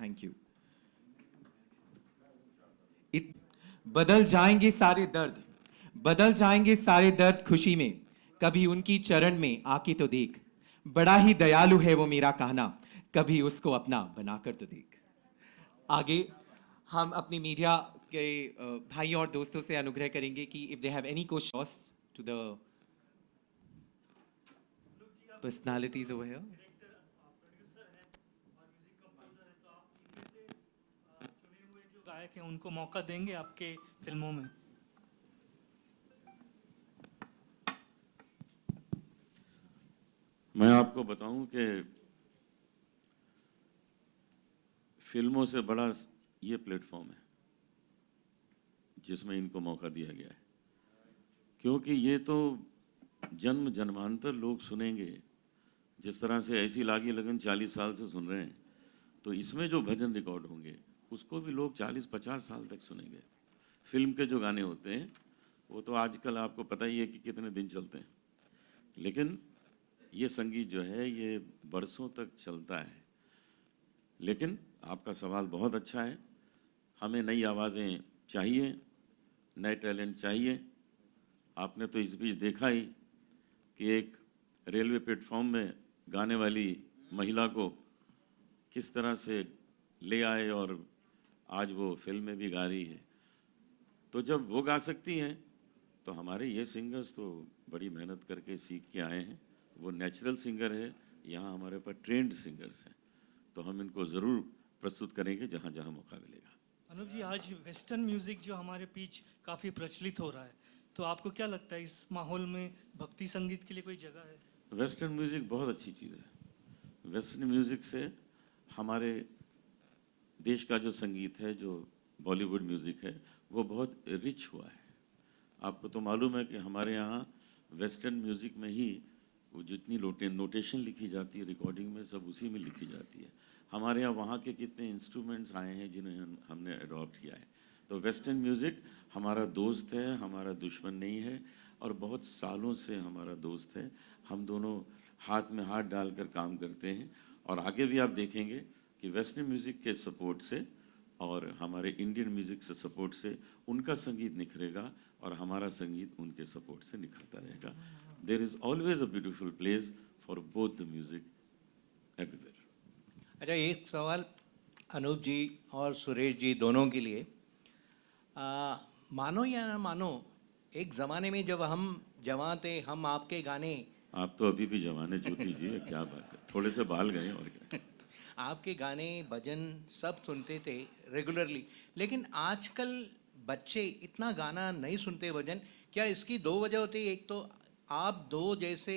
Thank you. इत, बदल जाएंगे सारे दर्द, बदल जाएंगे सारे दर्द खुशी में, कभी उनकी चरण में आके तो देख, बड़ा ही दयालु है वो मेरा कहना, कभी उसको अपना बनाकर तो देख। आगे हम अपनी मीडिया के भाई और दोस्तों से अनुग्रह करेंगे कि if they have any questions to the personalities over here. गायक हैं उनको मौका देंगे आपके फिल्मों में? मैं आपको बताऊं कि फिल्मों से बड़ा ये प्लेटफॉर्म है जिसमें इनको मौका दिया गया है, क्योंकि ये तो जन्म जन्मांतर लोग सुनेंगे। जिस तरह से ऐसी लागी लगन 40 साल से सुन रहे हैं, तो इसमें जो भजन रिकॉर्ड होंगे उसको भी लोग 40-50 साल तक सुनेंगे। फिल्म के जो गाने होते हैं वो तो आजकल आपको पता ही है कि कितने दिन चलते हैं, लेकिन ये संगीत जो है ये बरसों तक चलता है। लेकिन आपका सवाल बहुत अच्छा है। हमें नई आवाज़ें चाहिए, नए टैलेंट चाहिए। आपने तो इस बीच देखा ही कि एक रेलवे प्लेटफॉर्म में गाने वाली महिला को किस तरह से ले आए और आज वो फिल्म में भी गा रही है। तो जब वो गा सकती हैं तो हमारे ये सिंगर्स तो बड़ी मेहनत करके सीख के आए हैं, वो नेचुरल सिंगर है। यहाँ हमारे पास ट्रेंड सिंगर्स हैं, तो हम इनको ज़रूर प्रस्तुत करेंगे जहाँ जहाँ मौका मिलेगा। अनुप जी, आज वेस्टर्न म्यूजिक जो हमारे बीच काफ़ी प्रचलित हो रहा है, तो आपको क्या लगता है इस माहौल में भक्ति संगीत के लिए कोई जगह है? वेस्टर्न म्यूज़िक बहुत अच्छी चीज़ है। वेस्टर्न म्यूज़िक से हमारे देश का जो संगीत है, जो बॉलीवुड म्यूज़िक है, वो बहुत रिच हुआ है। आपको तो मालूम है कि हमारे यहाँ वेस्टर्न म्यूज़िक में ही वो जितनी नोटेशन लिखी जाती है रिकॉर्डिंग में, सब उसी में लिखी जाती है। हमारे यहाँ वहाँ के कितने इंस्ट्रूमेंट्स आए हैं जिन्हें हमने अडॉप्ट किया है। तो वेस्टर्न म्यूज़िक हमारा दोस्त है, हमारा दुश्मन नहीं है, और बहुत सालों से हमारा दोस्त है। हम दोनों हाथ में हाथ डालकर काम करते हैं, और आगे भी आप देखेंगे कि वेस्टर्न म्यूज़िक के सपोर्ट से और हमारे इंडियन म्यूज़िक से सपोर्ट से उनका संगीत निखरेगा और हमारा संगीत उनके सपोर्ट से निखरता रहेगा। There is always a beautiful place for both the music everywhere. अच्छा, एक सवाल अनूप जी और सुरेश जी दोनों के लिए। मानो या ना मानो, एक ज़माने में जब हम जवान थे, हम आपके गाने, आप तो अभी भी जवान है ज्योति जी, क्या बात है, थोड़े से बाल गए और क्या। आपके गाने भजन सब सुनते थे रेगुलरली, लेकिन आजकल बच्चे इतना गाना नहीं सुनते भजन। क्या इसकी दो वजह होती है? एक तो आप दो जैसे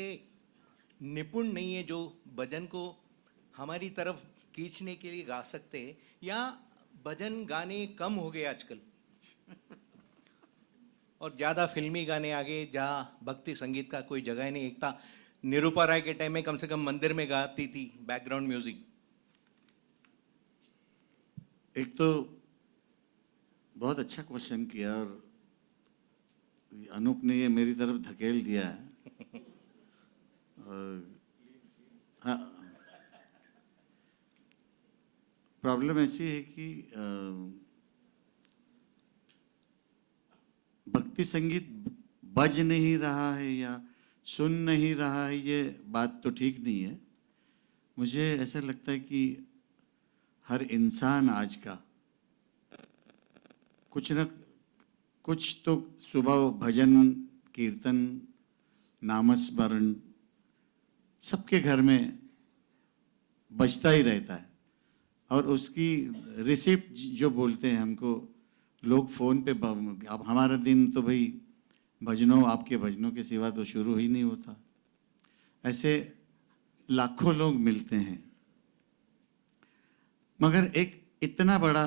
निपुण नहीं है जो भजन को हमारी तरफ खींचने के लिए गा सकते हैं, या भजन गाने कम हो गए आजकल और ज़्यादा फिल्मी गाने आ गए जहाँ भक्ति संगीत का कोई जगह ही नहीं। एक था निरूपा राय के टाइम में कम से कम मंदिर में गाती थी बैकग्राउंड म्यूजिक। एक तो बहुत अच्छा क्वेश्चन किया और अनूप ने ये मेरी तरफ धकेल दिया है। हाँ, प्रॉब्लम ऐसी है कि भक्ति संगीत बज नहीं रहा है या सुन नहीं रहा है, ये बात तो ठीक नहीं है। मुझे ऐसा लगता है कि हर इंसान आज का कुछ न कुछ तो सुबह भजन कीर्तन नामस्मरण सबके घर में बजता ही रहता है, और उसकी रिसिप्ट जो बोलते हैं हमको लोग फ़ोन पे। अब हमारा दिन तो भाई भजनों, आपके भजनों के सिवा तो शुरू ही नहीं होता। ऐसे लाखों लोग मिलते हैं, मगर एक इतना बड़ा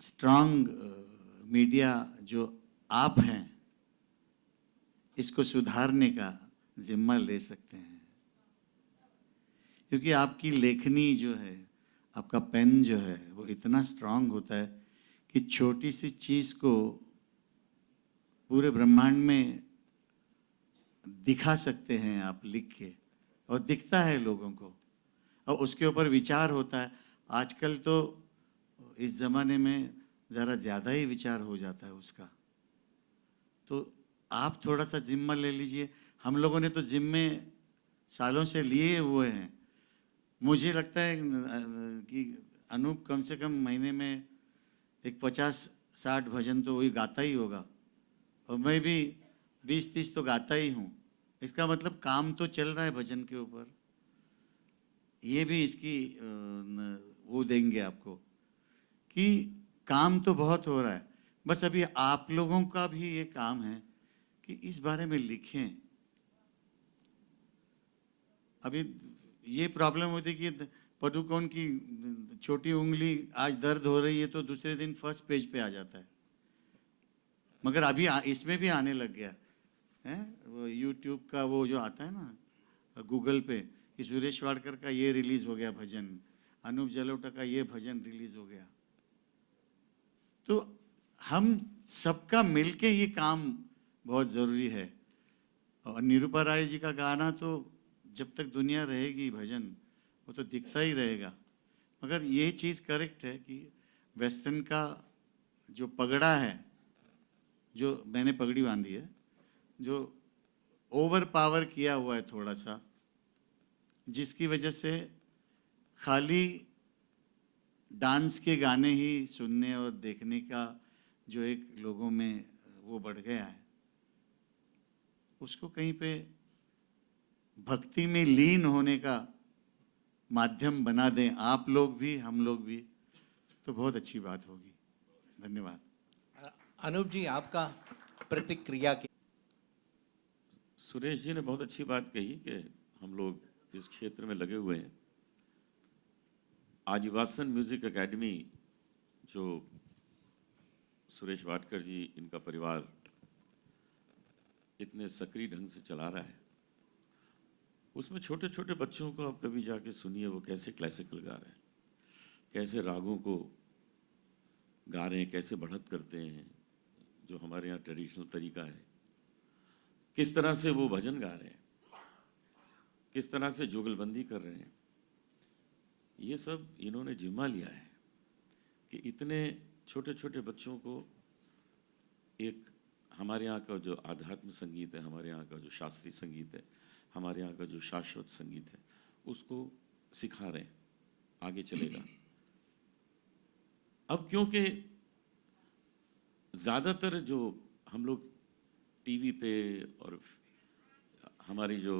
स्ट्रांग मीडिया जो आप हैं, इसको सुधारने का जिम्मा ले सकते हैं, क्योंकि आपकी लेखनी जो है, आपका पेन जो है, वो इतना स्ट्रांग होता है कि छोटी सी चीज़ को पूरे ब्रह्मांड में दिखा सकते हैं आप लिख के, और दिखता है लोगों को, और उसके ऊपर विचार होता है। आजकल तो इस ज़माने में ज़रा ज़्यादा ही विचार हो जाता है उसका। तो आप थोड़ा सा जिम्मा ले लीजिए। हम लोगों ने तो जिम्मे सालों से लिए हुए हैं। मुझे लगता है कि अनूप कम से कम महीने में एक 50-60 भजन तो वही गाता ही होगा, और मैं भी 20-30 तो गाता ही हूँ। इसका मतलब काम तो चल रहा है भजन के ऊपर। ये भी इसकी वो देंगे आपको कि काम तो बहुत हो रहा है। बस अभी आप लोगों का भी ये काम है कि इस बारे में लिखें। अभी ये प्रॉब्लम होती है कि पडुकोन की छोटी उंगली आज दर्द हो रही है तो दूसरे दिन फर्स्ट पेज पे आ जाता है, मगर अभी इसमें भी आने लग गया है। वो यूट्यूब का वो जो आता है ना गूगल पे, कि सुरेश वाडकर का ये रिलीज हो गया भजन, अनूप जलोटा का ये भजन रिलीज हो गया। तो हम सबका मिलके ये काम बहुत ज़रूरी है। और निरूपा राय जी का गाना तो जब तक दुनिया रहेगी भजन वो तो दिखता ही रहेगा। मगर ये चीज़ करेक्ट है कि वेस्टर्न का जो पगड़ा है, जो मैंने पगड़ी बांधी है, जो ओवर पावर किया हुआ है थोड़ा सा, जिसकी वजह से खाली डांस के गाने ही सुनने और देखने का जो एक लोगों में वो बढ़ गया है, उसको कहीं पे भक्ति में लीन होने का माध्यम बना दें आप लोग भी, हम लोग भी, तो बहुत अच्छी बात होगी। धन्यवाद। अनूप जी, आपका प्रतिक्रिया की। सुरेश जी ने बहुत अच्छी बात कही कि हम लोग इस क्षेत्र में लगे हुए हैं। आदिवासन म्यूजिक एकेडमी जो सुरेश वाडकर जी, इनका परिवार इतने सक्रिय ढंग से चला रहा है, उसमें छोटे छोटे बच्चों को आप कभी जाके सुनिए वो कैसे क्लासिकल गा रहे हैं, कैसे रागों को गा रहे हैं, कैसे बढ़त करते हैं, जो हमारे यहाँ ट्रेडिशनल तरीका है, किस तरह से वो भजन गा रहे हैं, किस तरह से जुगलबंदी कर रहे हैं। ये सब इन्होंने जिम्मा लिया है कि इतने छोटे छोटे बच्चों को एक हमारे यहाँ का जो आध्यात्म संगीत है, हमारे यहाँ का जो शास्त्रीय संगीत है, हमारे यहाँ का जो शाश्वत संगीत है, उसको सिखा रहे हैं, आगे चलेगा। अब क्योंकि ज़्यादातर जो हम लोग टीवी पे और हमारी जो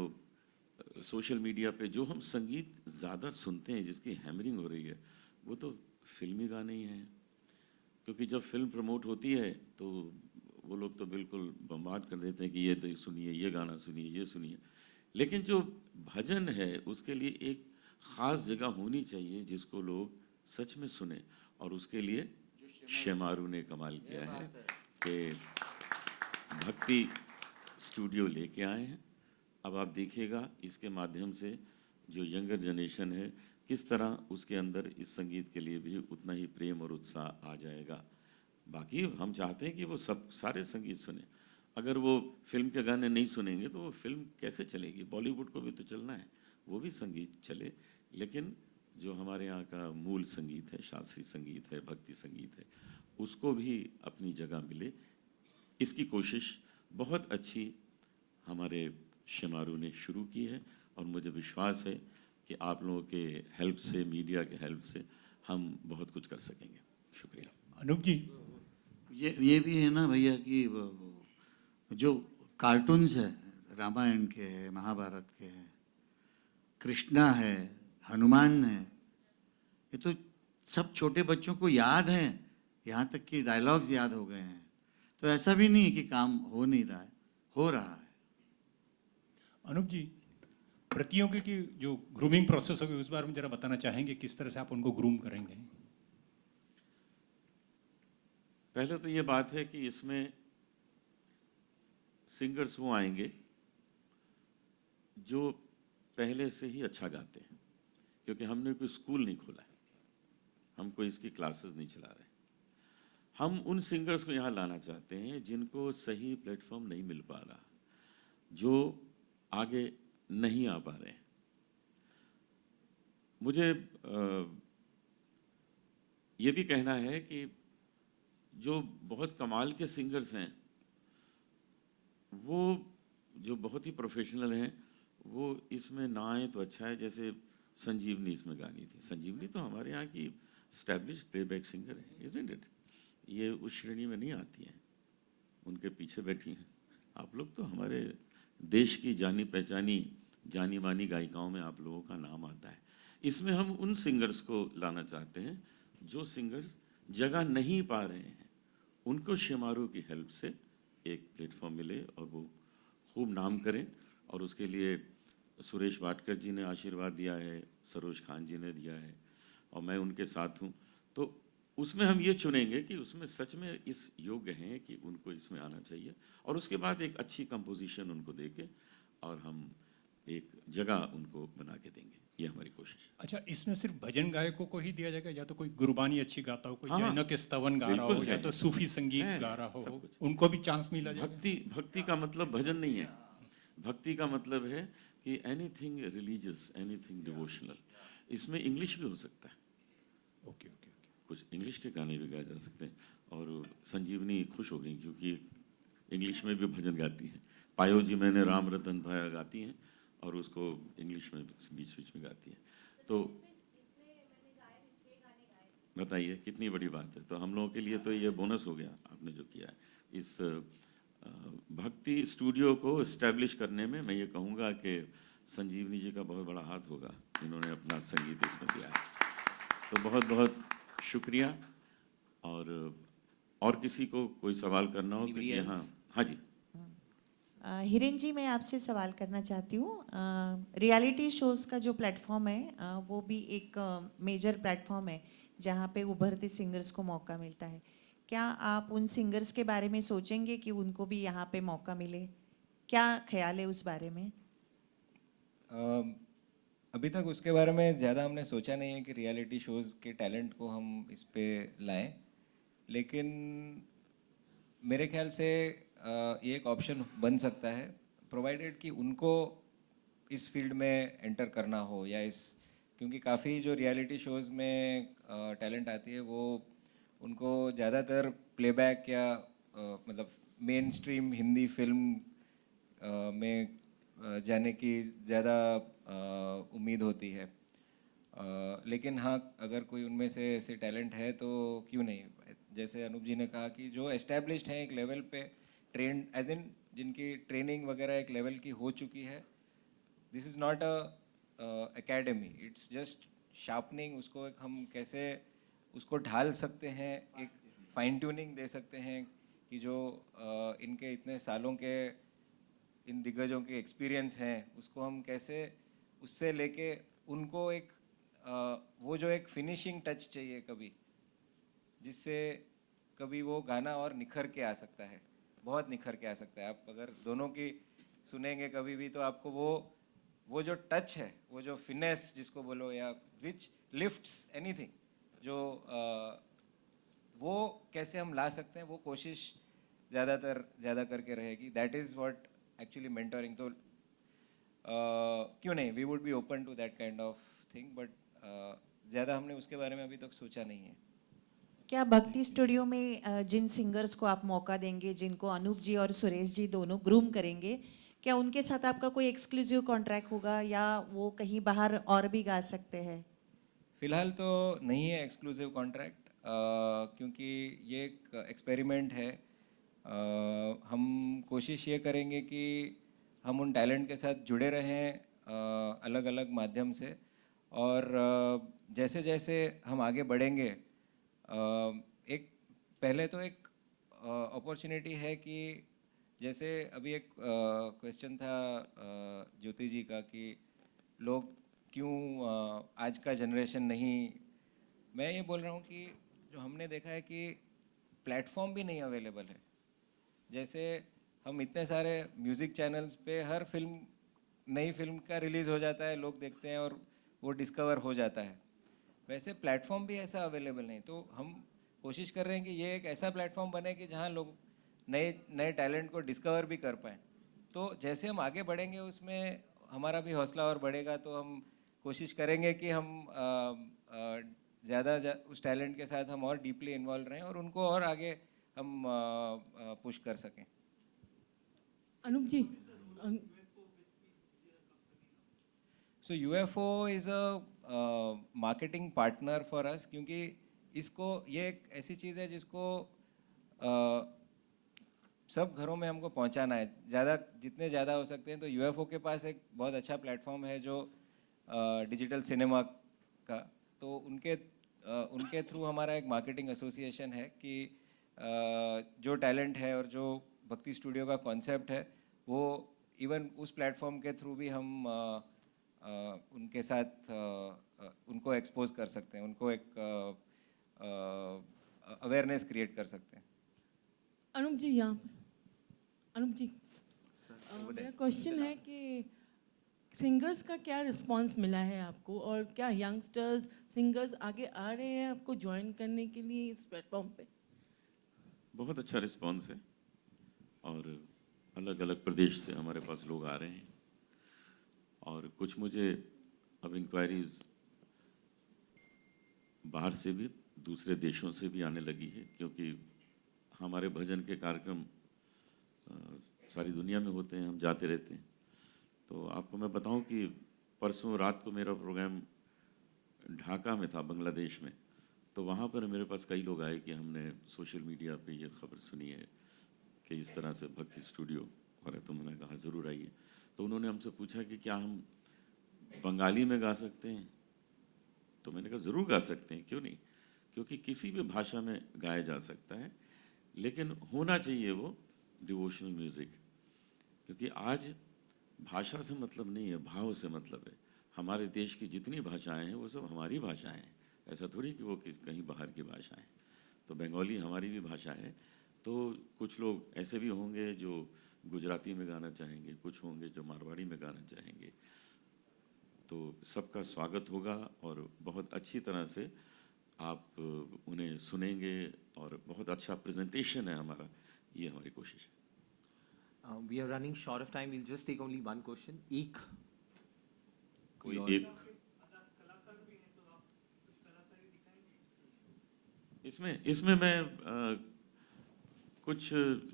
सोशल मीडिया पे जो हम संगीत ज़्यादा सुनते हैं, जिसकी हैमरिंग हो रही है, वो तो फिल्मी गाने ही हैं। क्योंकि जब फिल्म प्रमोट होती है तो वो लोग तो बिल्कुल बम्बार्ड कर देते हैं कि ये तो सुनिए, ये गाना सुनिए, ये सुनिए। लेकिन जो भजन है उसके लिए एक ख़ास जगह होनी चाहिए जिसको लोग सच में सुने, और उसके लिए शेमारू ने कमाल किया है कि भक्ति स्टूडियो लेके आए हैं। अब आप देखिएगा इसके माध्यम से जो यंगर जनरेशन है किस तरह उसके अंदर इस संगीत के लिए भी उतना ही प्रेम और उत्साह आ जाएगा। बाकी हम चाहते हैं कि वो सब सारे संगीत सुने। अगर वो फिल्म के गाने नहीं सुनेंगे तो वो फिल्म कैसे चलेगी? बॉलीवुड को भी तो चलना है, वो भी संगीत चले, लेकिन जो हमारे यहाँ का मूल संगीत है, शास्त्रीय संगीत है, भक्ति संगीत है, उसको भी अपनी जगह मिले, इसकी कोशिश बहुत अच्छी हमारे शेमारू ने शुरू की है। और मुझे विश्वास है कि आप लोगों के हेल्प से, मीडिया के हेल्प से हम बहुत कुछ कर सकेंगे। शुक्रिया। अनूप जी, ये भी है ना भैया कि जो कार्टून्स है, रामायण के हैं, महाभारत के हैं, कृष्णा है, हनुमान है, ये तो सब छोटे बच्चों को याद हैं, यहाँ तक कि डायलॉग्स याद हो गए हैं। तो ऐसा भी नहीं कि काम हो नहीं रहा है, हो रहा है। अनूप जी, प्रतियोगी की जो ग्रूमिंग प्रोसेस होगी उस बारे में जरा बताना चाहेंगे, किस तरह से आप उनको ग्रूम करेंगे? पहले तो ये बात है कि इसमें सिंगर्स वो आएंगे जो पहले से ही अच्छा गाते हैं, क्योंकि हमने कोई स्कूल नहीं खोला है, हम कोई इसकी क्लासेस नहीं चला रहे। हम उन सिंगर्स को यहाँ लाना चाहते हैं जिनको सही प्लेटफॉर्म नहीं मिल पा रहा, जो आगे नहीं आ पा रहे हैं। मुझे ये भी कहना है कि जो बहुत कमाल के सिंगर्स हैं वो जो बहुत ही प्रोफेशनल हैं वो इसमें ना आए तो अच्छा है। जैसे संजीवनी इसमें गानी थी। संजीवनी तो हमारे यहाँ की स्टैब्लिश्ड प्लेबैक सिंगर है, इजंट इट? ये उस श्रेणी में नहीं आती हैं, उनके पीछे बैठी हैं। आप लोग तो हमारे देश की जानी पहचानी जानी मानी गायिकाओं में आप लोगों का नाम आता है। इसमें हम उन सिंगर्स को लाना चाहते हैं जो सिंगर्स जगह नहीं पा रहे हैं, उनको शेमारू की हेल्प से एक प्लेटफॉर्म मिले और वो खूब नाम करें। और उसके लिए सुरेश वाडकर जी ने आशीर्वाद दिया है, सरोज खान जी ने दिया है और मैं उनके साथ हूँ। तो उसमें हम ये चुनेंगे कि उसमें सच में इस योग्य हैं कि उनको इसमें आना चाहिए, और उसके बाद एक अच्छी कंपोजिशन उनको देके और हम एक जगह उनको बना के देंगे। ये हमारी कोशिश है। अच्छा, इसमें सिर्फ भजन गायकों को ही दिया जाएगा या तो कोई गुरबानी अच्छी गाता हो, कोई हाँ, जैनों के स्तवन गा रहा हो, बिल्कुल या है। तो सूफी संगीत है, गा रहा सब हो, कुछ। उनको भी चांस मिला जाएगा? भक्ति का मतलब भजन नहीं है। भक्ति का मतलब है कि एनीथिंग रिलीजियस, एनीथिंग डिवोशनल। इसमें इंग्लिश भी हो सकता है, ओके ओके ओके। कुछ इंग्लिश के गाने भी गाए जा सकते हैं। और संजीवनी खुश हो गई क्योंकि इंग्लिश में भी भजन गाती हैं। पायो जी मैंने राम रतन पाया गाती हैं और उसको इंग्लिश में बीच बीच में गाती हैं। तो बताइए कितनी बड़ी बात है। तो हम लोगों के लिए तो ये बोनस हो गया आपने जो किया है। इस भक्ति स्टूडियो को इस्टेब्लिश करने में मैं ये कहूँगा कि संजीवनी जी का बहुत बड़ा हाथ होगा, इन्होंने अपना संगीत इसमें दिया है। तो बहुत बहुत शुक्रिया। और किसी को कोई सवाल करना हो कि यहाँ? हाँ जी। हिरेन जी, मैं आपसे सवाल करना चाहती हूँ। रियलिटी शोज़ का जो प्लेटफॉर्म है वो भी एक मेजर प्लेटफॉर्म है जहाँ पे उभरते सिंगर्स को मौका मिलता है। क्या आप उन सिंगर्स के बारे में सोचेंगे कि उनको भी यहाँ पे मौका मिले? क्या ख्याल है उस बारे में? अभी तक उसके बारे में ज़्यादा हमने सोचा नहीं है कि रियलिटी शोज़ के टैलेंट को हम इस पे लाएं, लेकिन मेरे ख्याल से ये एक ऑप्शन बन सकता है, प्रोवाइडेड कि उनको इस फील्ड में एंटर करना हो या क्योंकि काफ़ी जो रियलिटी शोज़ में टैलेंट आती है वो उनको ज़्यादातर प्लेबैक या मतलब मेन स्ट्रीम हिंदी फिल्म में जाने की ज़्यादा उम्मीद होती है। लेकिन हाँ, अगर कोई उनमें से ऐसे टैलेंट है तो क्यों नहीं। जैसे अनूप जी ने कहा कि जो एस्टैब्लिश्ड हैं एक लेवल पे, ट्रेंड एज इन जिनकी ट्रेनिंग वगैरह एक लेवल की हो चुकी है, this is not a academy, it's just sharpening. उसको एक हम कैसे उसको ढाल सकते हैं, एक फाइन ट्यूनिंग दे सकते हैं कि जो इनके इतने सालों के इन दिग्गजों के एक्सपीरियंस हैं उसको हम कैसे उससे लेके उनको एक वो जो एक फिनिशिंग टच चाहिए कभी, जिससे कभी वो गाना और निखर के आ सकता है, बहुत निखर के आ सकता है। आप अगर दोनों की सुनेंगे कभी भी तो आपको वो जो टच है, वो जो फिनेस जिसको बोलो, या विच लिफ्ट्स एनीथिंग, जो वो कैसे हम ला सकते हैं, वो कोशिश ज़्यादा करके रहेगी। That is what actually mentoring. तो क्यों नहीं, we would be open to that kind of thing, but ज़्यादा हमने उसके बारे में अभी तक सोचा नहीं है। क्या भक्ति स्टूडियो में जिन सिंगर्स को आप मौका देंगे, जिनको अनूप जी और सुरेश जी दोनों ग्रूम करेंगे, क्या उनके साथ आपका कोई एक्सक्लूसिव कॉन्ट्रैक्ट होगा या वो कहीं बाहर और भी गा सकते हैं? फ़िलहाल तो नहीं है एक्सक्लूसिव कॉन्ट्रैक्ट, क्योंकि ये एक एक्सपेरिमेंट है। हम कोशिश ये करेंगे कि हम उन टैलेंट के साथ जुड़े रहें अलग अलग माध्यम से, और जैसे जैसे हम आगे बढ़ेंगे, एक पहले तो एक अपॉर्चुनिटी है कि जैसे अभी एक क्वेश्चन था ज्योति जी का कि लोग क्यों आज का जनरेशन नहीं। मैं ये बोल रहा हूँ कि जो हमने देखा है कि प्लेटफॉर्म भी नहीं अवेलेबल है। जैसे हम इतने सारे म्यूज़िक चैनल्स पे हर फिल्म, नई फिल्म का रिलीज़ हो जाता है, लोग देखते हैं और वो डिस्कवर हो जाता है, वैसे प्लेटफॉर्म भी ऐसा अवेलेबल नहीं। तो हम कोशिश कर रहे हैं कि ये एक ऐसा प्लेटफॉर्म बने कि जहाँ लोग नए नए टैलेंट को डिस्कवर भी कर पाएँ। तो जैसे हम आगे बढ़ेंगे उसमें हमारा भी हौसला और बढ़ेगा। तो हम कोशिश करेंगे कि हम उस टैलेंट के साथ हम और डीपली इन्वॉल्व रहें और उनको और आगे हम पुश कर सकें। अनूप जी, सो UFO is a marketing partner for us, क्योंकि ये एक ऐसी चीज़ है जिसको सब घरों में हमको पहुंचाना है, जितने ज़्यादा हो सकते हैं। तो UFO के पास एक बहुत अच्छा प्लेटफॉर्म है जो डिजिटल सिनेमा का, तो उनके थ्रू हमारा एक मार्केटिंग एसोसिएशन है कि जो टैलेंट है और जो भक्ति स्टूडियो का कॉन्सेप्ट है वो इवन उस प्लेटफॉर्म के थ्रू भी हम उनके साथ उनको एक्सपोज कर सकते हैं, उनको एक अवेयरनेस क्रिएट कर सकते हैं। अनूप जी यहाँ पे, अनूप जी, मेरा क्वेश्चन है कि सिंगर्स का क्या रिस्पांस मिला है आपको, और क्या यंगस्टर्स सिंगर्स आगे आ रहे हैं आपको ज्वाइन करने के लिए इस प्लेटफॉर्म पे? बहुत अच्छा रिस्पांस है और अलग अलग प्रदेश से हमारे पास लोग आ रहे हैं और कुछ मुझे अब इंक्वायरीज बाहर से भी, दूसरे देशों से भी आने लगी है, क्योंकि हमारे भजन के कार्यक्रम सारी दुनिया में होते हैं, हम जाते रहते हैं। तो आपको मैं बताऊं कि परसों रात को मेरा प्रोग्राम ढाका में था, बांग्लादेश में। तो वहाँ पर मेरे पास कई लोग आए कि हमने सोशल मीडिया पे ये खबर सुनी है कि इस तरह से भक्ति स्टूडियो हो रहा है, तो मैंने कहा ज़रूर आइए। तो उन्होंने हमसे पूछा कि क्या हम बंगाली में गा सकते हैं, तो मैंने कहा ज़रूर गा सकते हैं, क्यों नहीं, क्योंकि किसी भी भाषा में गाया जा सकता है, लेकिन होना चाहिए वो डिवोशनल म्यूज़िक, क्योंकि आज भाषा से मतलब नहीं है, भाव से मतलब है। हमारे देश की जितनी भाषाएं हैं वो सब हमारी भाषाएं हैं, ऐसा थोड़ी कि वो कहीं बाहर की भाषाएं। तो बंगाली हमारी भी भाषा है। तो कुछ लोग ऐसे भी होंगे जो गुजराती में गाना चाहेंगे, कुछ होंगे जो मारवाड़ी में गाना चाहेंगे। तो सबका स्वागत होगा और बहुत अच्छी तरह से आप उन्हें सुनेंगे और बहुत अच्छा प्रेजेंटेशन है हमारा, ये हमारी कोशिश है। We are running short of time. We'll just take only one question. कोई और- एक इसमें मैं कुछ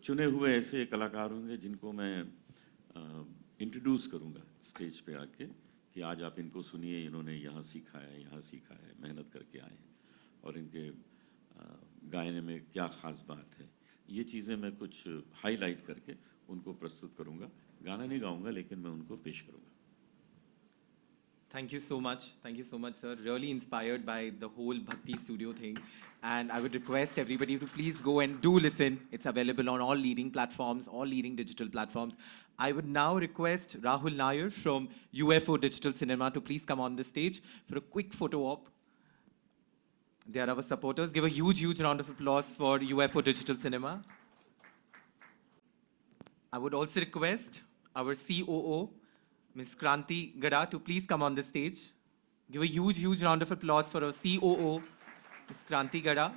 चुने हुए ऐसे कलाकार होंगे जिनको मैं इंट्रोड्यूस करूंगा स्टेज पे आके कि आज आप इनको सुनिए, इन्होंने यहाँ सीखा है, मेहनत करके आए हैं और इनके गायन में क्या ख़ास बात है। ये चीज़ें मैं कुछ हाईलाइट करके उनको प्रस्तुत करूंगा। गाना नहीं गाऊंगा, लेकिन मैं उनको पेश करूंगा। Thank you so much, sir. Really inspired by the whole Bhakti Studio thing. And I would request everybody to please go and do listen. It's available on all leading platforms, all leading digital platforms. I would now request Rahul Nair from UFO Digital Cinema to please come on the stage for a quick photo op. They are our supporters. Give a huge, huge round of applause for UFO Digital Cinema. I would also request our COO, Ms. Kranti Gada, to please come on the stage. Give a huge, huge round of applause for our COO, Ms. Kranti Gada.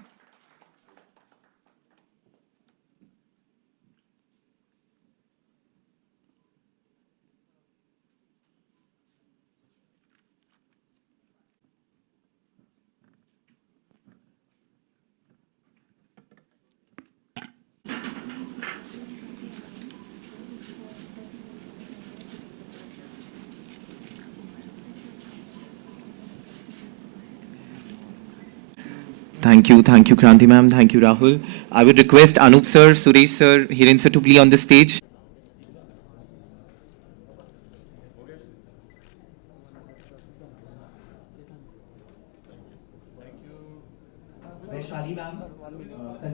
Thank you, Kranti ma'am. Thank you, Rahul. I would request Anup sir, Suresh sir, Hiren sir to please on the stage. Vaishali ma'am, Sanjeev.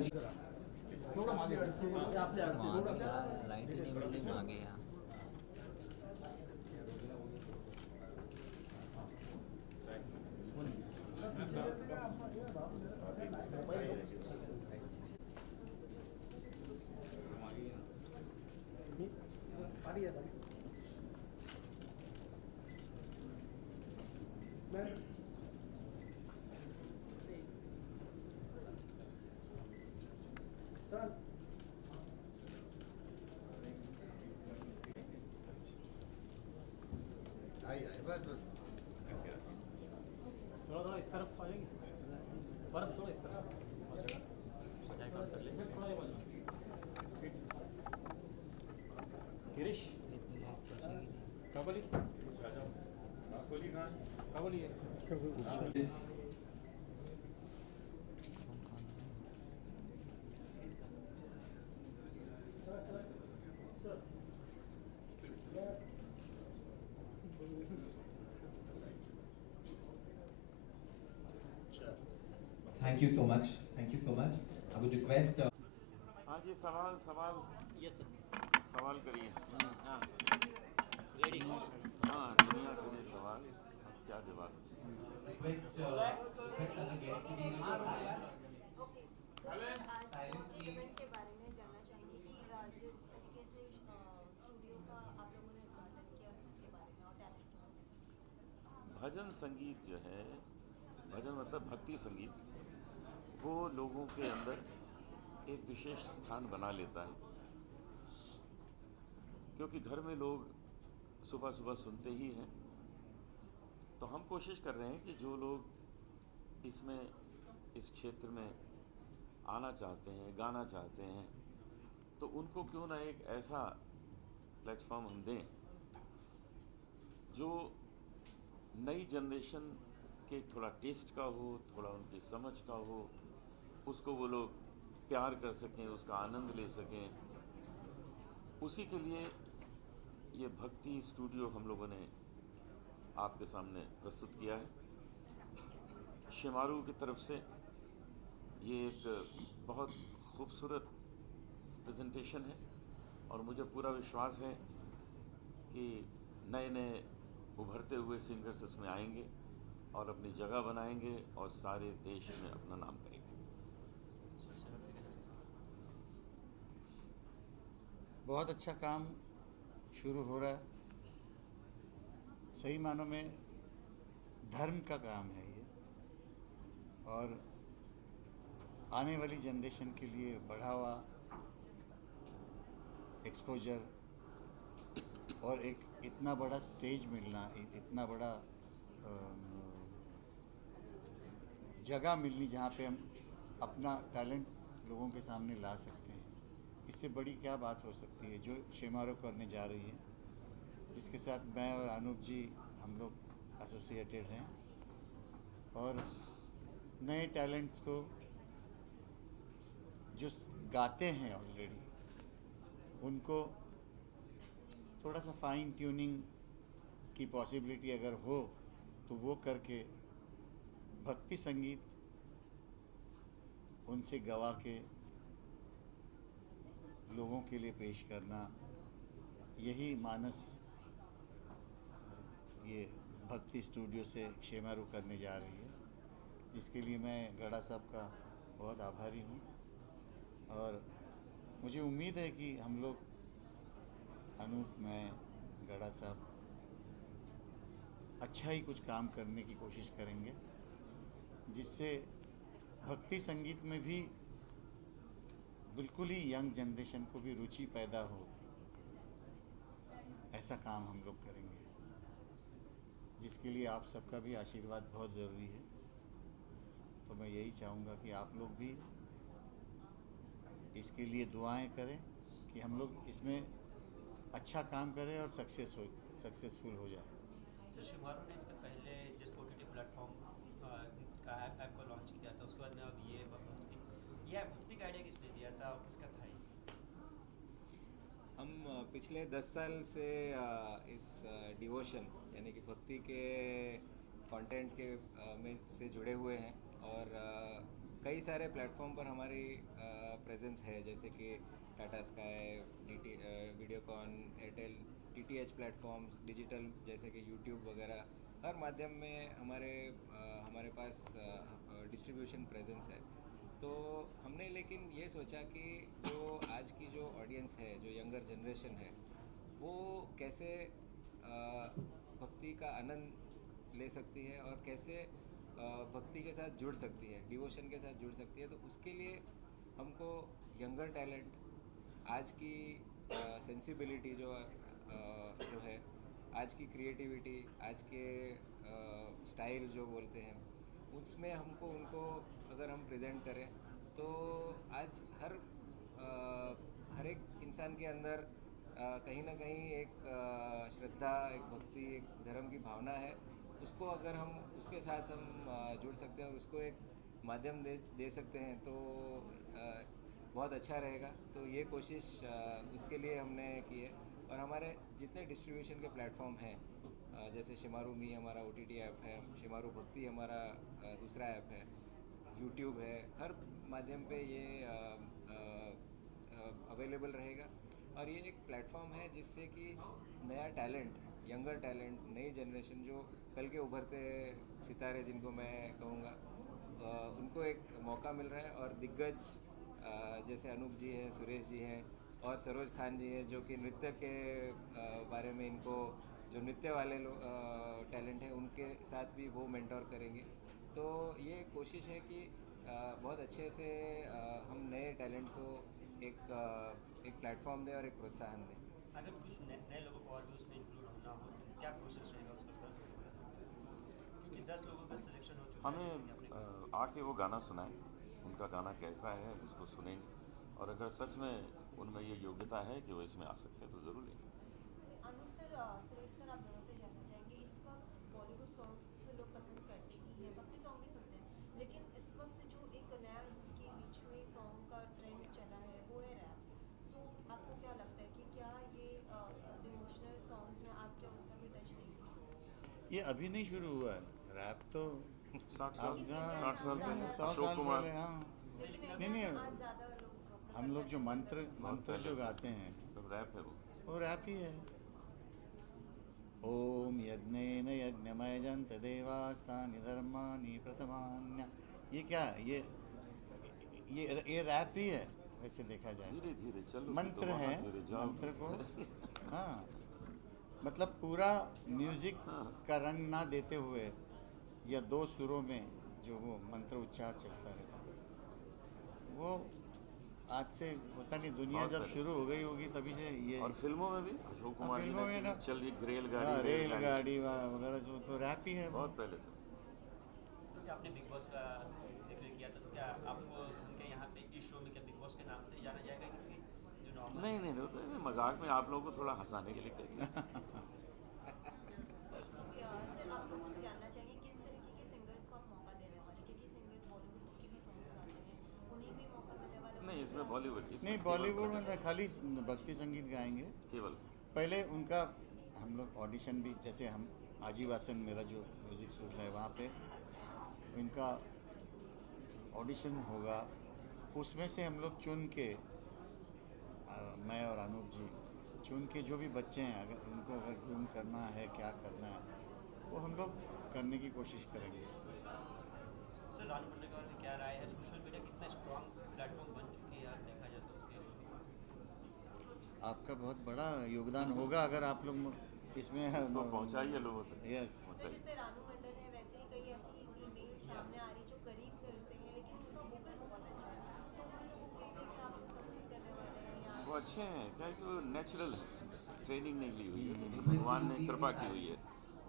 Thank you so much. Thank you so much. I would request. हाँ जी, सवाल सवाल सवाल करिए। हाँ, दुनिया करे सवाल, अब क्या जवाब? Request other guests to be with us. Event के बारे में जानना चाहेंगे कि जिस तरीके से स्टूडियो का आप लोगों ने उद्घाटन किया उसके बारे में और टैलेंट भजन संगीत जो है, भजन मतलब भक्ति संगीत, वो लोगों के अंदर एक विशेष स्थान बना लेता है, क्योंकि घर में लोग सुबह सुबह सुनते ही हैं। तो हम कोशिश कर रहे हैं कि जो लोग इसमें इस क्षेत्र में आना चाहते हैं, गाना चाहते हैं, तो उनको क्यों ना एक ऐसा प्लेटफॉर्म हम दें जो नई जनरेशन के थोड़ा टेस्ट का हो, थोड़ा उनकी समझ का हो, उसको वो लोग प्यार कर सकें, उसका आनंद ले सकें। उसी के लिए ये भक्ति स्टूडियो हम लोगों ने आपके सामने प्रस्तुत किया है। शेमारू की तरफ से ये एक बहुत खूबसूरत प्रेजेंटेशन है और मुझे पूरा विश्वास है कि नए नए उभरते हुए सिंगर्स इसमें आएंगे और अपनी जगह बनाएंगे और सारे देश में अपना नाम करेंगे। बहुत अच्छा काम शुरू हो रहा है। सही मानों में धर्म का काम है ये, और आने वाली जनरेशन के लिए बढ़ावा, एक्सपोजर और एक इतना बड़ा स्टेज मिलना, इतना बड़ा जगह मिलनी जहाँ पे हम अपना टैलेंट लोगों के सामने ला सकते हैं, इससे बड़ी क्या बात हो सकती है जो शेमारू करने जा रही है, जिसके साथ मैं और अनूप जी हम लोग एसोसिएटेड हैं। और नए टैलेंट्स को जो गाते हैं ऑलरेडी, उनको थोड़ा सा फाइन ट्यूनिंग की पॉसिबिलिटी अगर हो तो वो करके भक्ति संगीत उनसे गवा के लोगों के लिए पेश करना, यही मानस ये भक्ति स्टूडियो से शेमारू करने जा रही है, जिसके लिए मैं गड़ा साहब का बहुत आभारी हूँ। और मुझे उम्मीद है कि हम लोग, अनूप, मैं, गड़ा साहब, अच्छा ही कुछ काम करने की कोशिश करेंगे, जिससे भक्ति संगीत में भी बिल्कुल ही यंग जनरेशन को भी रुचि पैदा हो, ऐसा काम हम लोग करेंगे, जिसके लिए आप सबका भी आशीर्वाद बहुत ज़रूरी है। तो मैं यही चाहूँगा कि आप लोग भी इसके लिए दुआएं करें कि हम लोग इसमें अच्छा काम करें और सक्सेसफुल हो जाए। सर, शेमारू ने इसके पहले जिस OTT प्लेटफॉर्म का ऐप को लॉन्च किया था, उसके बाद में अब ये भक्ति का आइडिया किसने दिया था और किसका था ये? हम पिछले 10 साल से इस डिवोशन यानी कि भक्ति के कंटेंट के में से जुड़े हुए हैं, और कई सारे प्लेटफॉर्म पर हमारी प्रेजेंस है, जैसे कि Tata sky, Videocon, Airtel, DTH platforms, digital जैसे कि यूट्यूब वगैरह, हर माध्यम में हमारे पास डिस्ट्रीब्यूशन प्रेजेंस है। तो हमने लेकिन ये सोचा कि जो आज की जो ऑडियंस है, जो यंगर जनरेशन है, वो कैसे भक्ति का आनंद ले सकती है और कैसे भक्ति के साथ जुड़ सकती है, डिवोशन के साथ जुड़ सकती है। तो उसके लिए हमको यंगर टैलेंट, आज की सेंसिबिलिटी जो है, आज की क्रिएटिविटी, आज के स्टाइल जो बोलते हैं, उसमें हमको उनको अगर हम प्रेजेंट करें तो आज हर एक इंसान के अंदर कहीं ना कहीं एक श्रद्धा, एक भक्ति, एक धर्म की भावना है। उसको अगर हम उसके साथ हम जुड़ सकते हैं और उसको एक माध्यम दे सकते हैं तो बहुत अच्छा रहेगा। तो ये कोशिश उसके लिए हमने की है। और हमारे जितने डिस्ट्रीब्यूशन के प्लेटफॉर्म हैं जैसे शिमारू मी हमारा OTT ऐप है, शिमारू भक्ति हमारा दूसरा ऐप है, यूट्यूब है, हर माध्यम पे ये अवेलेबल रहेगा। और ये एक प्लेटफॉर्म है जिससे कि नया टैलेंट, यंगर टैलेंट, नई जनरेशन जो कल के उभरते सितारे जिनको मैं कहूँगा, उनको एक मौका मिल रहा है। और दिग्गज जैसे अनूप जी हैं, सुरेश जी हैं और सरोज खान जी हैं जो कि नृत्य के बारे में इनको जो नृत्य वाले टैलेंट हैं उनके साथ भी वो मेंटोर करेंगे। तो ये कोशिश है कि बहुत अच्छे से हम नए टैलेंट को एक प्लेटफॉर्म दें और एक प्रोत्साहन दें। अगर कुछ नए लोगों को और भी उसमें इंक्लूड होना हो तो क्या प्रोसेस रहेगा उसका सर? क्योंकि 10 लोगों का सिलेक्शन हो चुका है जैसे कि हमें आपने आके वो गाना सुनाएं, उनका गाना कैसा है उसको सुनेंगे, और अगर सच में उनमें ये योग्यता है कि वो इसमें आ सकते हैं तो ज़रूर लेंगे। अनूप सर, सुरेश सर, आप दोनों से जानना चाहेंगे, इस वक्त बॉलीवुड सॉन्ग्स तो लोग पसंद करते ही हैं, भक्ति सॉन्ग भी सुनते हैं, लेकिन इस वक्त जो एक नया इनके बीच में सॉन्ग का ट्रेंड चला है वो है रैप। सो आपको क्या लगता है कि क्या ये डिवोशनल सॉन्ग्स में आप क्या उसका भी टच देंगे? ये अभी नहीं शुरू हुआ है, रैप तो 60 साल आप जहाँ 60 साल पहले 100 अशोक साल कुमार, पहले, हाँ। लेकिन नहीं नहीं, आज ज़्यादा लोग हम लोग जो मंत्र बहुत पहले जो से गाते हैं सब रैप है वो। वो रैप ही है। ओम यज्ञेन यज्ञमयजन्त देवास्तानि धर्माणि प्रथमान्य, ये क्या है? ये रैप ही है वैसे देखा जाए तो। धीरे धीरे चलो, मंत्र तो वहाँ है, धीरे जाओ। मंत्र को हाँ, मतलब पूरा म्यूजिक का रंग ना देते हुए या दो सुरों में जो वो मंत्र उच्चार चलता रहता है, वो आज से होता नहीं। दुनिया बहुत जब पहले शुरू हो गई होगी तभी से ये। और फिल्मों में भी अशोक कुमार जी फिल्मों में ने ना, चल रही रेलगाड़ी, हाँ, रेलगाड़ी वगैरह जो तो रैप ही है वो। बहुत पहले से। तो क्या आपने बिग बॉस का जिक्र किया था, तो क्या आपको उनके यहाँ पे इस शो में क्या बिग बॉस के नाम से जाना जाएगा क्योंकि जो नॉर्मल नहीं नहीं नहीं, तो मजाक में आप लोगों को थोड़ा हंसाने के लिए करिए। सर, आप लोग मुझसे जानना चाहेंगे किस तरीके के सिंगर्स को आप मौका देने वाले, क्योंकि सिंगर बॉलीवुड के भी सॉन्ग्स गाते हैं, उन्हें भी मौका मिलने वाला है? नहीं, इसमें बॉलीवुड, नहीं, बॉलीवुड में खाली भक्ति संगीत गाएंगे केवल। पहले उनका। हम लोग ऑडिशन भी, जैसे हम आजीवासन मेरा जो म्यूज़िक स्कूल है वहाँ पे इनका ऑडिशन होगा, उसमें से हम लोग चुन के मैं और अनूप जी चुन के जो भी बच्चे हैं, अगर उनको अगर ग्रूम करना है, क्या करना है, वो हम लोग करने की कोशिश करेंगे। सर, रानू मंडलकर की क्या राय है, सोशल मीडिया कितना स्ट्रॉन्ग प्लेटफॉर्म बन चुकी है यार, देखा जाए तो उसके आपका बहुत बड़ा योगदान होगा अगर आप लोग इसमें इसको पहुंचाइए लोगों तक। यस। पहुंचाइए। जैसे रानू मंडल है, वैसे ही कई ऐसी ईमेल सामने आ रही जो करीब फिर से हैं, लेकिन उनका वोकल बहुत अच्छा है, तो उन लोगों के लिए क्या आप सपोर्ट करने वाले हैं या वो अच्छे हैं, क्या है कि वो नेचुरल है, ट्रेनिंग नहीं ली हुई है, तो भगवान ने कृपा की हुई है।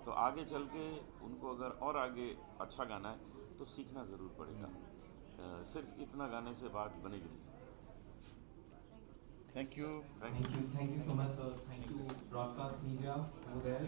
तो आगे चल के उनको अगर और आगे अच्छा गाना है तो सीखना ज़रूर पड़ेगा। सिर्फ इतना गाने से बात बनेगी नहीं। Thank you. Thank you. Thank you so much, sir. Thank you, broadcast media over there.